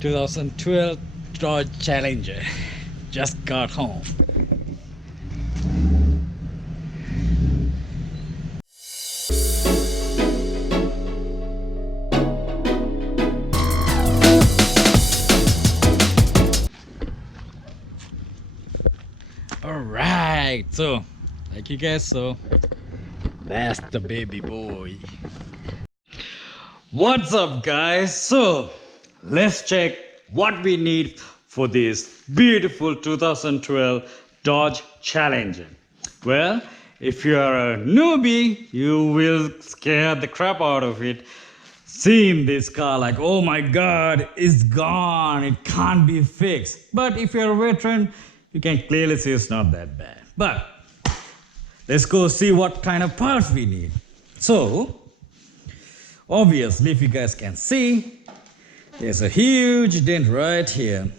2012 Dodge Challenger. Just got home. Alright, so like you guys saw, that's the baby boy. What's up guys? So let's check what we need for this beautiful 2012 Dodge Challenger. Well, if you are a newbie, you will scare the crap out of it seeing this car like, oh my god, it's gone, it can't be fixed. But if you're a veteran, you can clearly see it's not that bad. But let's go see what kind of parts we need. So obviously, if you guys can see, there's a huge dent right here.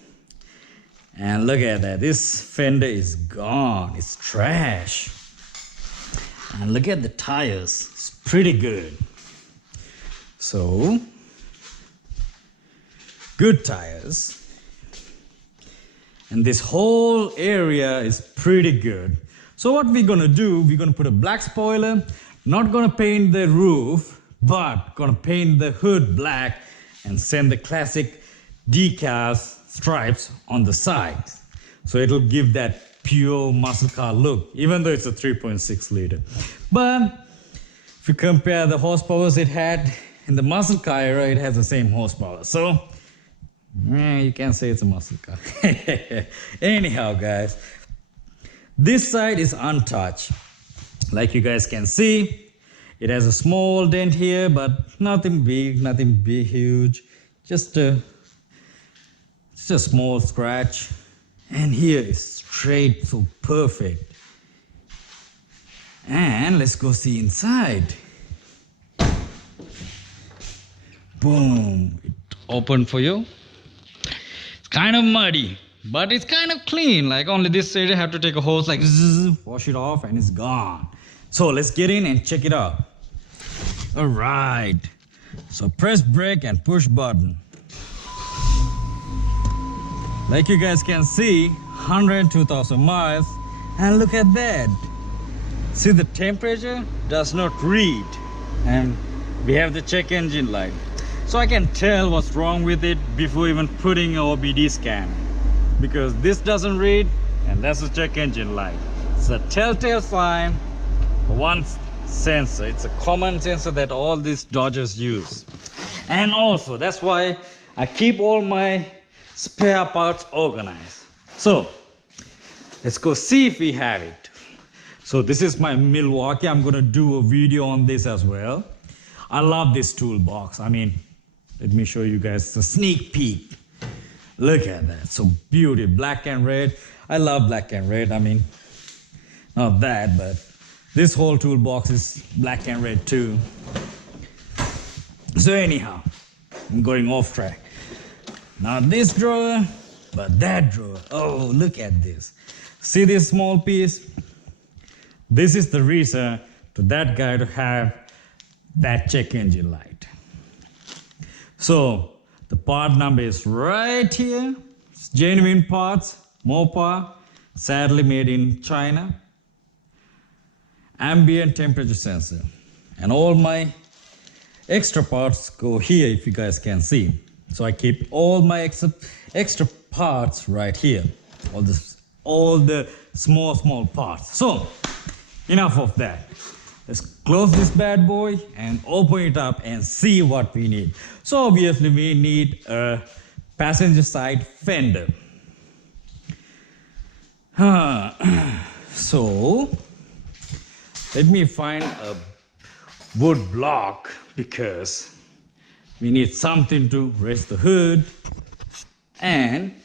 And look at that, this fender is gone, it's trash. And look at the tires, it's pretty good. So, good tires. And this whole area is pretty good. So what we're gonna do, we're gonna put a black spoiler, not gonna paint the roof, but gonna paint the hood black and send the classic decals stripes on the side. So it'll give that pure muscle car look, even though it's a 3.6 liter. But if you compare the horsepowers it had in the muscle car era, it has the same horsepower. So you can't say it's a muscle car. Anyhow guys, this side is untouched. Like you guys can see, it has a small dent here, but nothing big, huge. Just a small scratch. And here is straight, so perfect. And let's go see inside. Boom, it opened for you. It's kind of muddy, but it's kind of clean. Like only this area, have to take a hose, like zzz, wash it off, and it's gone. So let's get in and check it out. All right, so press brake and push button. Like you guys can see, 102,000 miles, and look at that. See, the temperature does not read, and we have the check engine light. So I can tell what's wrong with it before even putting an OBD scan, because this doesn't read, and that's the check engine light. It's a telltale sign for one sensor. It's a common sensor that all these Dodgers use. And also that's why I keep all my spare parts organized. So let's go see if we have it. So this is my Milwaukee. I'm gonna do a video on this as well. I love this toolbox. I mean, let me show you guys a sneak peek. Look at that, so beautiful, black and red. I love black and red. I mean, not that, but this whole toolbox is black and red too. So anyhow, I'm going off track. Not this drawer, but that drawer. Oh, look at this. See this small piece? This is the reason to that guy to have that check engine light. So the part number is right here. It's genuine parts, Mopar, sadly made in China. Ambient temperature sensor, and all my extra parts go here, if you guys can see. So I keep all my extra parts right here, all the small parts. So enough of that. Let's close this bad boy and open it up and see what we need. So obviously we need a passenger side fender. So let me find a wood block, because we need something to raise the hood. And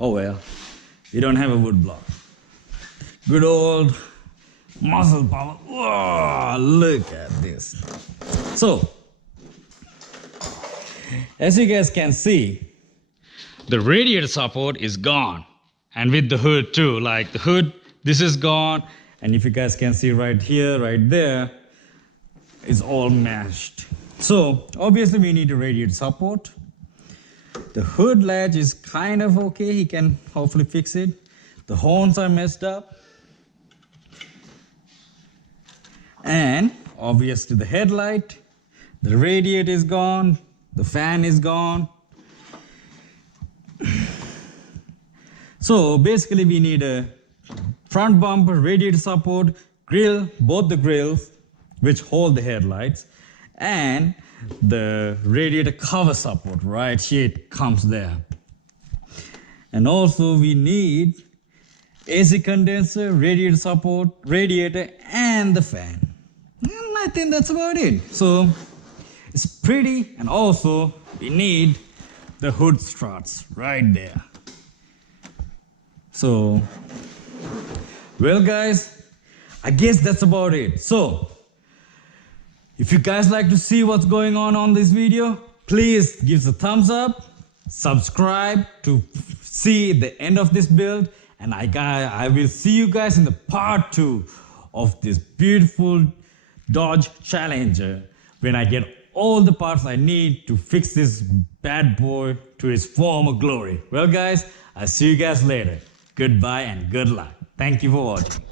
oh well, we don't have a wood block. Good old muscle power. Whoa, look at this. So as you guys can see, the radiator support is gone, and with the hood too. Like the hood, this is gone, and if you guys can see right here, right there, it's all mashed. So obviously we need a radiator support. The hood latch is kind of okay. He can hopefully fix it. The horns are messed up. And obviously the headlight, the radiator is gone, the fan is gone. So basically we need a front bumper, radiator support, grill, both the grills which hold the headlights, and the radiator cover support right here, it comes there. And also we need AC condenser, radiator support, radiator, and the fan. And I think that's about it. So it's pretty, and also we need the hood struts right there. So, well guys, I guess that's about it. So, if you guys like to see what's going on this video, please give us a thumbs up, subscribe to see the end of this build, and I will see you guys in the part 2 of this beautiful Dodge Challenger when I get all the parts I need to fix this bad boy to his former glory. Well guys, I'll see you guys later. Goodbye and good luck. Thank you for watching.